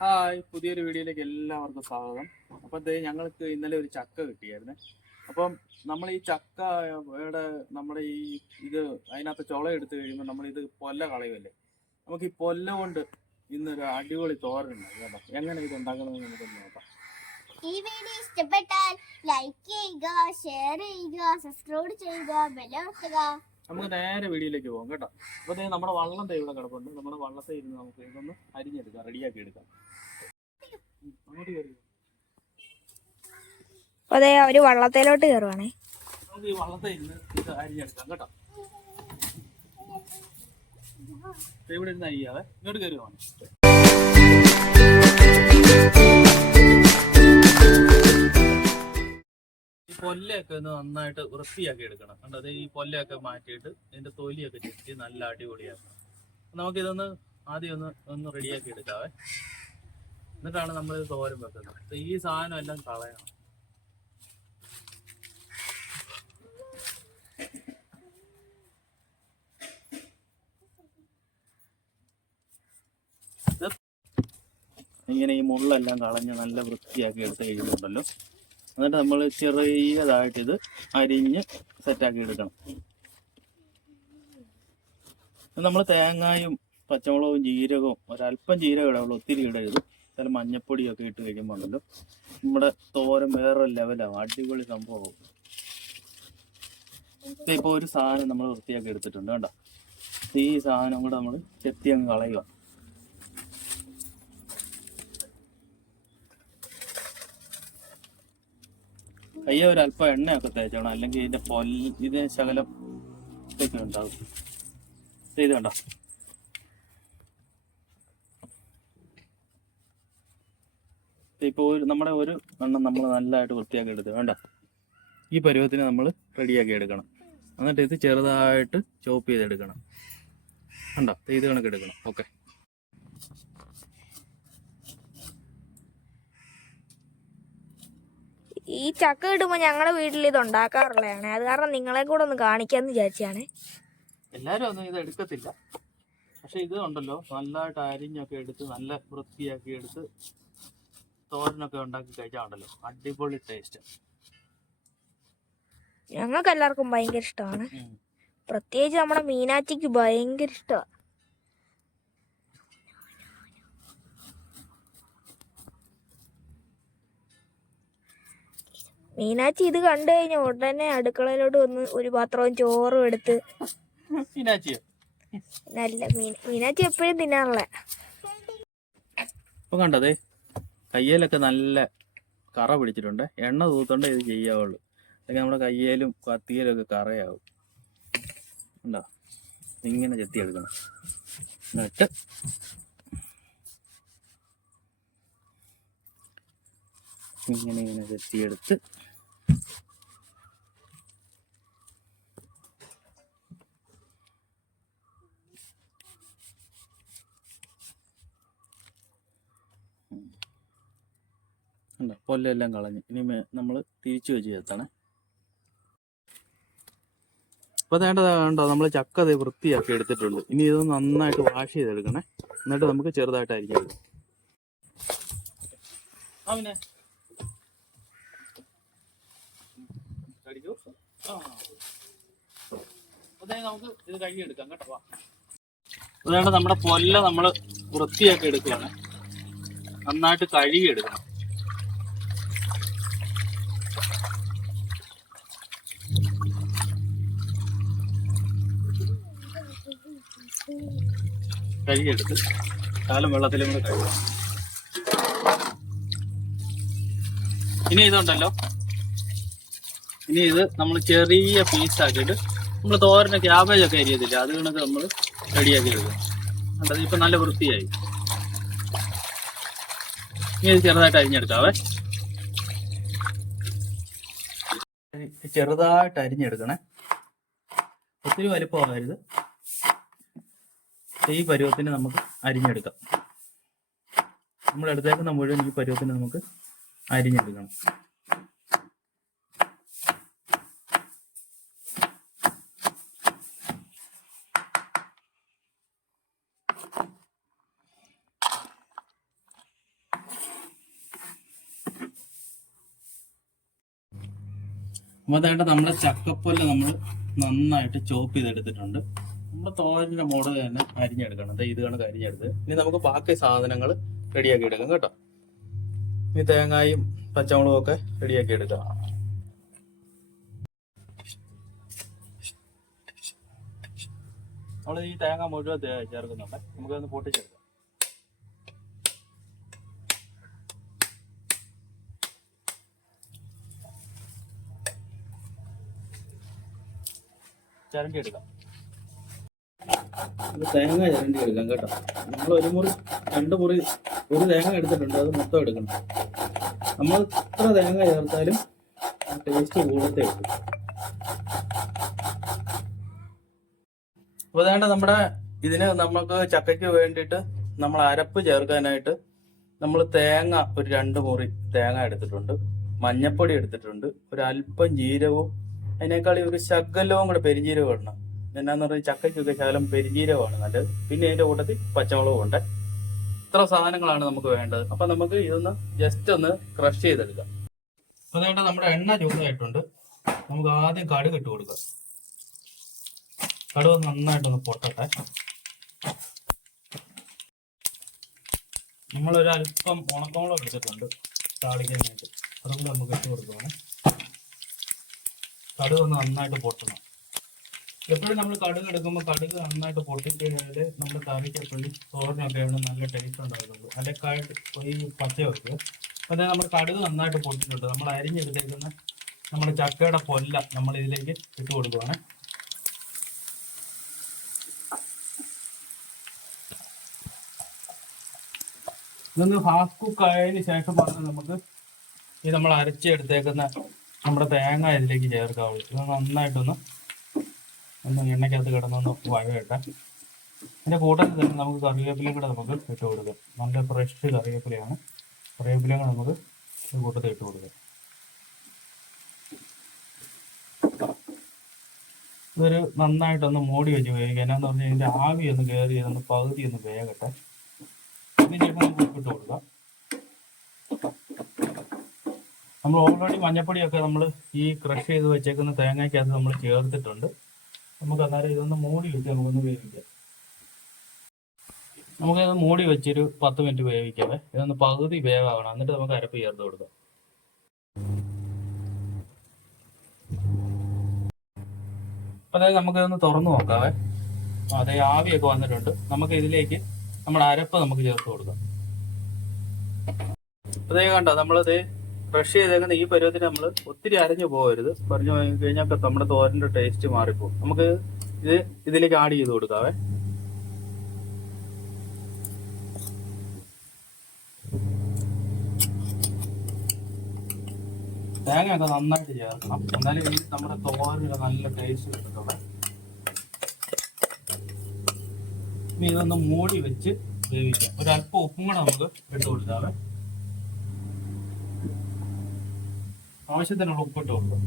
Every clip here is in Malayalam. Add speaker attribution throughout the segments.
Speaker 1: ഹായ് പുതിയൊരു വീഡിയോയിലേക്ക് എല്ലാവർക്കും സ്വാഗതം. അപ്പം ദേ ഞങ്ങൾക്ക് ഇന്നലെ ഒരു ചക്ക കിട്ടിയായിരുന്നു. അപ്പം നമ്മൾ ഈ ചക്കയുടെ നമ്മുടെ ഈ ഇത് അതിനകത്ത് ചുള എടുത്തു കഴിയുമ്പോൾ നമ്മൾ ഇത് പൊല്ല കളയുമല്ലേ നമുക്ക് ഈ പൊല്ല കൊണ്ട് ഇന്നൊരു അടിപൊളി തോരനുണ്ട് കേട്ടോ. എങ്ങനെ ഇത് ഉണ്ടാക്കണമെന്ന് നമുക്ക് നോക്കാം.
Speaker 2: ഈ വീഡിയോ ഇഷ്ടപ്പെട്ടാൽ ലൈക്ക് ചെയ്യുക ഷെയർ ചെയ്യുക സബ്സ്ക്രൈബ് ചെയ്യുക ബെല്ലമർത്തുക
Speaker 1: നമുക്ക് നേരെ വീടിയിലേക്ക് പോകാം കേട്ടോ. അപ്പോൾ ദേ നമ്മുടെ വള്ളം ദേ ഇവിടെ കിടപ്പുണ്ട്. നമ്മുടെ വള്ളത്തെ ഇരുന്ന് നമുക്ക് ഇതൊന്ന് അരിഞ്ഞെടുക്കാം റെഡിയാക്കി എടുക്കാം അങ്ങോട്ട് കയറി
Speaker 3: അതെ അവർ വള്ളത്തേലോട്ട് കയറുവാണേ.
Speaker 1: നമുക്ക് ഈ വള്ളത്തെ ഇരുന്ന് ഇത് അരിഞ്ഞെടുക്കാം കേട്ടോ. ഇവിടെ ഇരുന്ന് അരിയാവേ. ഇങ്ങോട്ട് കയറി പൊല്ലയൊക്കെ ഒന്ന് നന്നായിട്ട് വൃത്തിയാക്കി എടുക്കണം. കണ്ടത് ഈ പൊല്ലയൊക്കെ മാറ്റിയിട്ട് ഇതിന്റെ തൊലിയൊക്കെ ചെത്തി നല്ല അടിപൊളിയാക്കണം. നമുക്കിതൊന്ന് ആദ്യം ഒന്ന് ഒന്ന് റെഡിയാക്കി എടുക്കാവേ. എന്നിട്ടാണ് നമ്മൾ ഇത് തോരൻ വെക്കുന്നത്. ഈ സാധനം എല്ലാം കളയണം. ഇങ്ങനെ ഈ മുള്ളെല്ലാം കളഞ്ഞ് നല്ല വൃത്തിയാക്കി എടുത്ത് കഴിയുന്നുണ്ടല്ലോ എന്നിട്ട് നമ്മൾ ചെറിയതായിട്ട് ഇത് അരിഞ്ഞ് സെറ്റാക്കി എടുക്കണം. നമ്മൾ തേങ്ങായും പച്ചമുളകും ജീരകവും ഒരല്പം ജീരകം ഇടാവുള്ളൂ ഒത്തിരി ഇടരുത്. ചില മഞ്ഞപ്പൊടിയൊക്കെ ഇട്ട് കഴിയുമ്പോൾ ഉണ്ടല്ലോ നമ്മുടെ തോരൻ വേറൊരു ലെവലാവും അടിപൊളി സംഭവമാവും ഇപ്പോൾ ഒരു സാധനം നമ്മൾ വൃത്തിയാക്കി എടുത്തിട്ടുണ്ട് കേട്ടോ ഈ സാധനം കൂടെ നമ്മൾ ചെത്തി അങ്ങ് കളയുക. കയ്യ ഒരു അല്പം എണ്ണയൊക്കെ തേച്ചോണം. അല്ലെങ്കിൽ ഇതിന്റെ പൊല്ല ഇതിന് ശകലം ഇതൊക്കെ ഉണ്ടാവും. ഇത് കണ്ടോ ഇപ്പോൾ ഒരു നമ്മുടെ ഒരു എണ്ണം നമ്മൾ നല്ലതായിട്ട് വൃത്തിയാക്കി എടുത്ത് വേണ്ട. ഈ പരുവത്തിന് നമ്മൾ റെഡിയാക്കി എടുക്കണം. എന്നിട്ട് ഇത് ചെറുതായിട്ട് ചോപ്പ് ചെയ്തെടുക്കണം. കണ്ടോ? ചെയ്ത് കണക്ക് എടുക്കണം. ഓക്കെ.
Speaker 3: ഈ ചക്ക കിട്ടുമ്പോ ഞങ്ങളുടെ വീട്ടിൽ ഇത് ഉണ്ടാക്കാറുള്ളതാണ് അത് കാരണം നിങ്ങളെ കൂടെ ഒന്ന് കാണിക്കാന്ന് വിചാരിച്ചാണ്.
Speaker 1: എല്ലാവരും ഒന്നും ഇത് എടുക്കത്തില്ല. പക്ഷെ ഇത് ഉണ്ടല്ലോ നല്ലതായിട്ട് അരിഞ്ഞൊക്കെ എടുത്ത് നല്ല വൃത്തിയാക്കി എടുത്ത് തോരനൊക്കെ ഉണ്ടാക്കി കഴിച്ചാൽ ഉണ്ടല്ലോ. അടിപൊളി ടേസ്റ്റ്.
Speaker 3: ഞങ്ങൾക്ക് എല്ലാവർക്കും ഭയങ്കര ഇഷ്ടമാണ് പ്രത്യേകിച്ച് നമ്മുടെ മീനാച്ചിക്ക് ഭയങ്കര ഇഷ്ടമാണ് മീനാച്ചി ഇത് കണ്ടു കഴിഞ്ഞ ഉടനെ അടുക്കളയിലോട്ട് വന്ന് ഒരു പാത്രവും ചോറും എടുത്ത് നല്ല മീൻ മീനാച്ചി എപ്പോഴും തിന്നാറുള്ള
Speaker 1: ഇപ്പൊ കണ്ടതേ കയ്യിലൊക്കെ നല്ല കറ പിടിച്ചിട്ടുണ്ട്. എണ്ണ തൂത്തോണ്ടേ ഇത് ചെയ്യാവുള്ളൂ. അല്ലെങ്കിൽ നമ്മുടെ കയ്യിലും കത്തിയിലും ഒക്കെ കറയാവും. ഉണ്ടോ ഇങ്ങനെ ചെത്തിയെടുക്കണം. എന്നിട്ട് ഇങ്ങനെ ഇങ്ങനെ ചെത്തിയെടുത്ത് ഉണ്ടോ കളഞ്ഞു. ഇനി നമ്മൾ തിരിച്ചു വെച്ച് ചേർത്താണേ അപ്പോൾ വേണ്ടതാണ്ടോ നമ്മൾ ചക്ക അത് വൃത്തിയാക്കി എടുത്തിട്ടുണ്ട്. ഇനി ഇത് നന്നായിട്ട് വാഷ് ചെയ്തെടുക്കണേ. എന്നിട്ട് നമുക്ക് ചെറുതായിട്ടായിരിക്കും. അവനെ നമുക്ക് ഇത് കേട്ടോ നമ്മുടെ പൊല്ല നമ്മൾ വൃത്തിയാക്കി എടുക്കുകയാണ് നന്നായിട്ട് കഴുകിയെടുക്കണം കഴുകിയെടുത്ത് കാലം വെള്ളത്തിലും കൂടെ കഴുകാം ഇനി ഇതുണ്ടല്ലോ. ഇനി ഇത് നമ്മൾ ചെറിയ പീസാക്കിയിട്ട് നമ്മൾ തോരന ക്യാബേജ് ഒക്കെ അരിയത്തില്ല അത് കണക്ക് നമ്മൾ റെഡിയാക്കി എടുക്കും കണ്ടത് ഇപ്പം നല്ല വൃത്തിയായി. ഇനി ഇത് ചെറുതായിട്ട് അരിഞ്ഞെടുക്കാവേ. ചെറുതായിട്ട് അരിഞ്ഞെടുക്കണേ. ഒത്തിരി വലുപ്പമാകരുത് ഈ പരുവത്തിന് നമുക്ക് അരിഞ്ഞെടുക്കാം. നമ്മൾ എടുത്തേക്കുന്ന മുഴുവൻ ഈ പരുവത്തിന് നമുക്ക് അരിഞ്ഞെടുക്കണം. അതായിട്ട് നമ്മുടെ ചക്കപ്പൊല്ല നമ്മൾ നന്നായിട്ട് ചോപ്പ് ചെയ്തെടുത്തിട്ടുണ്ട്. നമ്മുടെ തോരന്റെ മോഡൽ തന്നെ അരിഞ്ഞെടുക്കണം. ദേ ഇത് കണക്ക് അരിഞ്ഞെടുത്ത്. ഇനി നമുക്ക് ബാക്കി സാധനങ്ങൾ റെഡിയാക്കി എടുക്കാം കേട്ടോ. ഇനി തേങ്ങായും പച്ചമുളകും ഒക്കെ റെഡിയാക്കി എടുക്കാം. നമ്മൾ ഈ തേങ്ങ മുഴുവൻ ചേർക്കുന്നുണ്ട്. നമുക്കൊന്ന് പൊട്ടിച്ചെടുക്കാം. ചരണ്ടി എടുക്കാം. ഇത് തേങ്ങ ചിരണ്ടി എടുക്കാം കേട്ടോ. നമ്മൾ ഒരു മുറി രണ്ട് മുറി ഒരു തേങ്ങ എടുത്തിട്ടുണ്ട്. അത് മൊത്തം എടുക്കണം. നമ്മൾ എത്ര തേങ്ങ ചേർത്താലും ടേസ്റ്റ് കൂടത്തേ എടുക്കും അപ്പോൾ വേണ്ട നമ്മുടെ ഇതിന് നമുക്ക് ചക്കയ്ക്ക് വേണ്ടിയിട്ട് നമ്മൾ അരപ്പ് ചേർക്കാനായിട്ട് നമ്മൾ തേങ്ങ ഒരു രണ്ട് മുറി തേങ്ങ എടുത്തിട്ടുണ്ട്. മഞ്ഞപ്പൊടി എടുത്തിട്ടുണ്ട്. ഒരു അല്പം ജീരകവും അതിനേക്കാളി ഒരു ശകലവും കൂടെ പെരിഞ്ജീരകം ഇടണം. എന്നാന്ന് പറഞ്ഞാൽ ചക്കയ്ക്കൊക്കെ ശകലം പെരിഞ്ജീരകമാണ് നല്ലത്. പിന്നെ അതിന്റെ കൂട്ടത്തിൽ പച്ചമുളകും ഉണ്ട്. ഇത്ര സാധനങ്ങളാണ് നമുക്ക് വേണ്ടത്. അപ്പൊ നമുക്ക് ഇതൊന്ന് ജസ്റ്റ് ഒന്ന് ക്രഷ് ചെയ്തെടുക്കാം. അപ്പൊ വേണ്ട നമ്മുടെ എണ്ണ ചൂടായിട്ടുണ്ട്. നമുക്ക് ആദ്യം കടുക് ഇട്ട് കൊടുക്കാം. കടുക് നന്നായിട്ടൊന്ന് പൊട്ടട്ടെ. നമ്മളൊരല്പം ഉണക്കമുളക് എടുത്തിട്ടുണ്ട് താളിക്കാനായിട്ട് അതുകൊണ്ട് നമുക്ക് ഇട്ട് കൊടുക്കുവാണ്. കടുക് ഒന്ന് നന്നായിട്ട് പൊട്ടണം. എപ്പോഴും നമ്മൾ കടുക് എടുക്കുമ്പോൾ കടുക് നന്നായിട്ട് പൊട്ടിക്കഴിഞ്ഞാൽ നമ്മൾ കറിക്ക് എപ്പോഴും തോരനൊക്കെ നല്ല ടേസ്റ്റ് ഉണ്ടാകുള്ളൂ അല്ലെ കഴ ഈ പച്ചയൊക്കെ അതെ നമ്മൾ കടുക് നന്നായിട്ട് പൊട്ടിട്ടുണ്ട് നമ്മൾ അരിഞ്ഞെടുത്തേക്കുന്ന നമ്മുടെ ചക്കയുടെ പൊല്ല നമ്മൾ ഇതിലേക്ക് ഇട്ട് കൊടുക്കുവാണ്. ഇതൊന്ന് ഹാഫ് കുക്ക് ആയതിന് ശേഷം പറഞ്ഞാൽ നമുക്ക് ഈ നമ്മൾ അരച്ചെടുത്തേക്കുന്ന നമ്മുടെ തേങ്ങ ഇതിലേക്ക് ചേർക്കാവുള്ളൂ ഇത് നന്നായിട്ടൊന്ന് ഒന്ന് എണ്ണയ്ക്കകത്ത് കിടന്നൊന്ന് വഴയിട്ടെ അതിന്റെ കൂട്ടത്തിൽ തന്നെ നമുക്ക് കറിവേപ്പിലയും കൂടെ നമുക്ക് ഇട്ട് കൊടുക്കാം. നല്ല ഫ്രഷ് കറിവേപ്പിലയാണ്. കറിവേപ്പിലയും കൂടെ നമുക്ക് കൂട്ടത്തിൽ ഇട്ട് കൊടുക്കാം. ഇതൊരു നന്നായിട്ടൊന്ന് മൂടി വെച്ച് വേവിക്കുക. എന്നാന്ന് പറഞ്ഞാൽ ഇതിന്റെ ആവി ഒന്ന് കയറി ഒന്ന് പകുതി ഒന്ന് വേകട്ടെ ഇതിലേക്ക് നമുക്ക് ഉപ്പിട്ട് കൊടുക്കാം. നമ്മൾ ഓൾറെഡി മഞ്ഞപ്പൊടിയൊക്കെ നമ്മൾ ഈ ക്രഷ് ചെയ്ത് വെച്ചേക്കുന്ന തേങ്ങയ്ക്കകത്ത് നമ്മൾ ചേർത്തിട്ടുണ്ട്. നമുക്ക് അന്നേരം ഇതൊന്ന് മൂടി വെച്ച് നമുക്കൊന്ന് വേവിക്കാം. നമുക്കത് മൂടി വെച്ചൊരു പത്ത് മിനിറ്റ് വേവിക്കാവേ. ഇതൊന്ന് പകുതി വേവാകണം എന്നിട്ട് നമുക്ക് അരപ്പ് ചേർത്ത് കൊടുക്കാം. അതായത് നമുക്കിതൊന്ന് തുറന്നു നോക്കാവേ. അതെ ആവിയൊക്കെ വന്നിട്ടുണ്ട്. നമുക്ക് ഇതിലേക്ക് നമ്മുടെ അരപ്പ് നമുക്ക് ചേർത്ത് കൊടുക്കാം. അതേ കണ്ടോ നമ്മളത് ബ്രഷ് ചെയ്തേക്കുന്ന ഈ പരുവത്തിന് നമ്മൾ ഒത്തിരി അരഞ്ഞു പോകരുത്. പറഞ്ഞു കഴിഞ്ഞാൽ നമ്മുടെ തോരന്റെ ടേസ്റ്റ് മാറിപ്പോകും നമുക്ക് ഇത് ഇതിലേക്ക് ആഡ് ചെയ്ത് കൊടുക്കാവേ. തേങ്ങ ഒക്കെ നന്നായിട്ട് ചേർക്കണം. എന്നാലും ഇനി നമ്മുടെ തോരനൊക്കെ നല്ല ടേസ്റ്റ് കിട്ടത്തുള്ളൂ. ഇനി ഇതൊന്ന് മൂടി വെച്ച് വേവിക്കാം. ഒരല്പം ഉപ്പും കൂടെ നമുക്ക് ഇട്ട് കൊടുക്കാവേ ആവശ്യത്തിനുള്ള ഉപ്പിട്ട് കൊടുക്കും.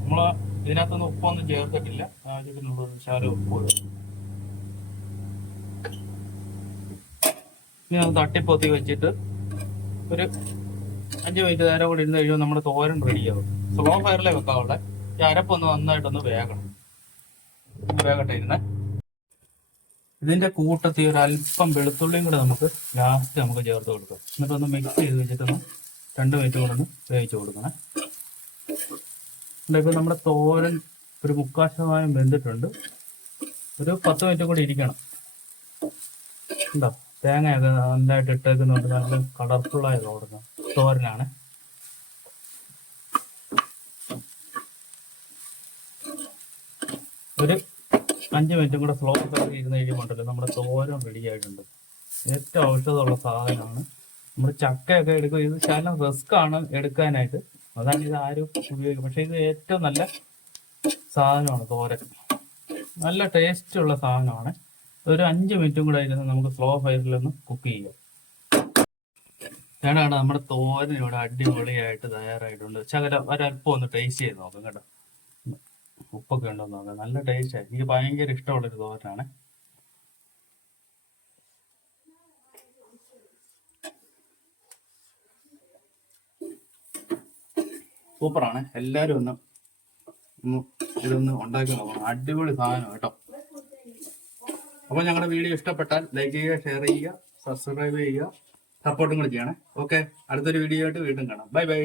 Speaker 1: നമ്മൾ ഇതിനകത്തൊന്നും ഉപ്പൊന്നും ചേർത്തിട്ടില്ല. ആവശ്യത്തിനുള്ള ശാല ഉപ്പ്. ഇനി അത് തട്ടിപ്പൊത്തി വെച്ചിട്ട് ഒരു അഞ്ച് മിനിറ്റ് നേരം കൂടി ഇരുന്ന് കഴിയുമ്പോൾ നമ്മുടെ തോരൻ റെഡിയാവും സ്ലോ ഫയറിലെ വെക്കാവുള്ള ഈ അരപ്പൊന്ന് നന്നായിട്ടൊന്ന് വേഗണം വേഗട്ടെ ഇരുന്ന്. ഇതിന്റെ കൂട്ടത്തിൽ ഒരു അല്പം വെളുത്തുള്ളിയും കൂടെ നമുക്ക് ലാസ്റ്റ് നമുക്ക് ചേർത്ത് കൊടുക്കാം. എന്നിട്ടൊന്ന് മിക്സ് ചെയ്ത് വെച്ചിട്ടൊന്ന് രണ്ട് മിനിറ്റ് കൊണ്ടൊന്ന് വേവിച്ച് കൊടുക്കണം. ഇപ്പോൾ നമ്മുടെ തോരൻ ഒരു മുക്കാൽ ശതമാനം വെന്തിട്ടുണ്ട്. ഒരു പത്ത് മിനിറ്റ് കൂടി ഇരിക്കണം. ഉണ്ടോ തേങ്ങയൊക്കെ നന്നായിട്ട് ഇട്ടേക്കുന്നുണ്ട് നല്ല കളർഫുള്ളായി കൊടുക്കണം തോരനാണ്. ഒരു അഞ്ച് മിനിറ്റും കൂടെ സ്ലോ കയറി ഇരുന്ന് കഴിയുമ്പോണ്ടല്ലോ നമ്മുടെ തോരൻ റെഡിയായിട്ടുണ്ട് ഏറ്റവും ഔഷധമുള്ള സാധനമാണ് നമ്മൾ ചക്കയൊക്കെ എടുക്കും. ഇത് ശകലം റിസ്ക് ആണ് എടുക്കാനായിട്ട്. അതാണ് ഇത് ആരും ഉപയോഗിക്കും. പക്ഷെ ഇത് ഏറ്റവും നല്ല സാധനമാണ് തോരൻ. നല്ല ടേസ്റ്റ് ഉള്ള സാധനമാണ്. ഒരു അഞ്ച് മിനിറ്റും കൂടെ ഇരുന്ന് നമുക്ക് സ്ലോ ഫയറിലൊന്ന് കുക്ക് ചെയ്യാം. ചേട്ടാ നമ്മുടെ തോരൻ ഇവിടെ അടിപൊളിയായിട്ട് തയ്യാറായിട്ടുണ്ട്. ശകലം ഒരല്പം ഒന്ന് ടേസ്റ്റ് ചെയ്ത് നോക്കാം കേട്ടോ. ഉപ്പൊക്കെ ഉണ്ടോ നോക്കാം. നല്ല ടേസ്റ്റ് ആയി. എനിക്ക് ഭയങ്കര ഇഷ്ടമുള്ളൊരു തോരനാണ്. സൂപ്പറാണ്. എല്ലാവരും ഒന്ന് ഒന്ന് ഇതൊന്ന് ഉണ്ടാക്കി നോക്കണം. അടിപൊളി സാധനം കേട്ടോ. അപ്പോൾ ഞങ്ങളുടെ വീഡിയോ ഇഷ്ടപ്പെട്ടാൽ ലൈക്ക് ചെയ്യുക ഷെയർ ചെയ്യുക സബ്സ്ക്രൈബ് ചെയ്യുക സപ്പോർട്ടും കൂടി ചെയ്യണേ. ഓക്കെ അടുത്തൊരു വീഡിയോ ആയിട്ട് വീണ്ടും കാണാം. Bye bye